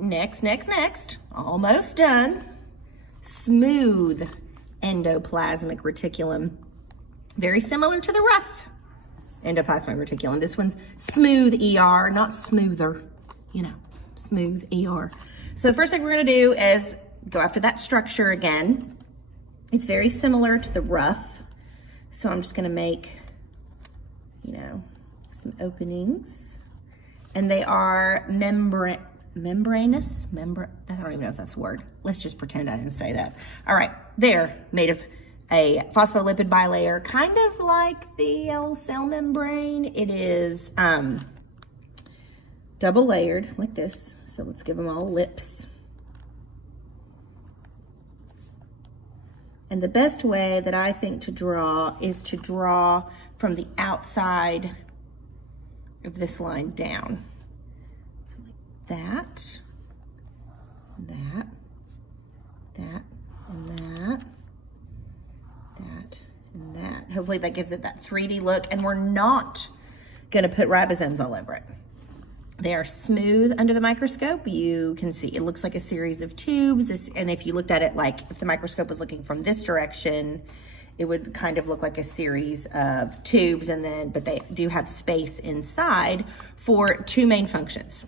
Next, almost done. Smooth endoplasmic reticulum. Very similar to the rough endoplasmic reticulum. This one's smooth ER, not smoother, you know, smooth ER. So the first thing we're gonna do is go after that structure again. It's very similar to the rough. So I'm just gonna make, you know, some openings. And they are membranous, I don't even know if that's a word. Let's just pretend I didn't say that. All right, they're made of a phospholipid bilayer, kind of like the cell membrane. It is double layered like this. So let's give them all lips. And the best way that I think to draw is to draw from the outside of this line down. So like that, that, and that, and that. Hopefully that gives it that 3D look, and we're not gonna put ribosomes all over it. They are smooth under the microscope. You can see it looks like a series of tubes. And if you looked at it like if the microscope was looking from this direction, it would kind of look like a series of tubes, and then, but they do have space inside for two main functions.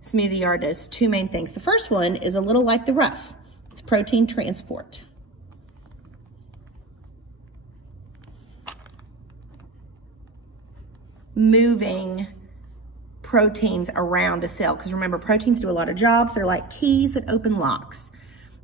Smooth ER does two main things. The first one is a little like the rough. It's protein transport. Moving proteins around a cell, because remember, proteins do a lot of jobs. They're like keys that open locks,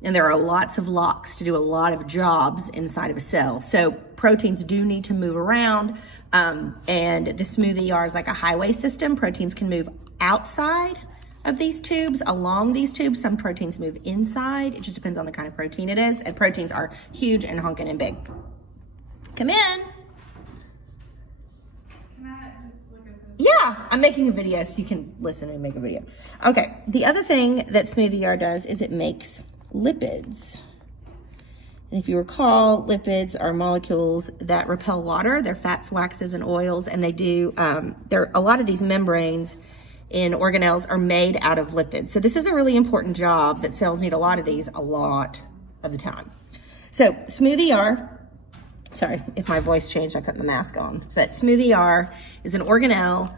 and there are lots of locks to do a lot of jobs inside of a cell. So proteins do need to move around, and the smooth ER is like a highway system. Proteins can move outside of these tubes, along these tubes. Some proteins move inside. It just depends on the kind of protein it is, and proteins are huge and honking and big. Come in. Yeah, I'm making a video so you can listen and make a video. Okay, the other thing that Smooth ER does is it makes lipids. And if you recall, lipids are molecules that repel water. They're fats, waxes, and oils, and they do, a lot of these membranes in organelles are made out of lipids. So this is a really important job that cells need a lot of these a lot of the time. So Smooth ER, sorry, if my voice changed, I put my mask on. But Smooth ER is an organelle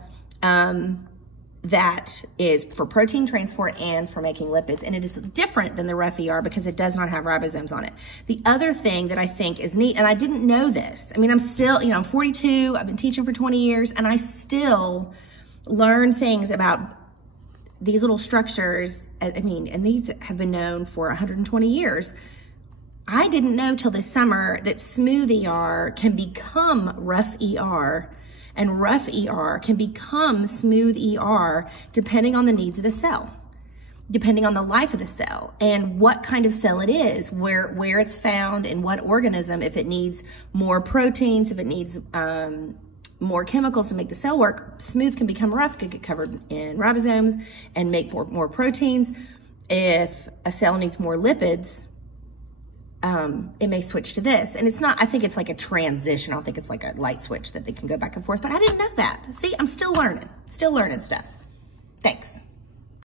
that is for protein transport and for making lipids. And it is different than the rough ER because it does not have ribosomes on it. The other thing that I think is neat, and I didn't know this. I mean, I'm still, you know, I'm 42, I've been teaching for 20 years, and I still learn things about these little structures. I mean, and these have been known for 120 years. I didn't know till this summer that Smooth ER can become rough ER, and rough ER can become Smooth ER depending on the needs of the cell, depending on the life of the cell and what kind of cell it is, where it's found, in what organism, if it needs more proteins, if it needs more chemicals to make the cell work. Smooth can become rough, could get covered in ribosomes and make more proteins. If a cell needs more lipids, it may switch to this. And it's not, I think it's like a transition. I don't think it's like a light switch that they can go back and forth, but I didn't know that. See, I'm still learning stuff. Thanks.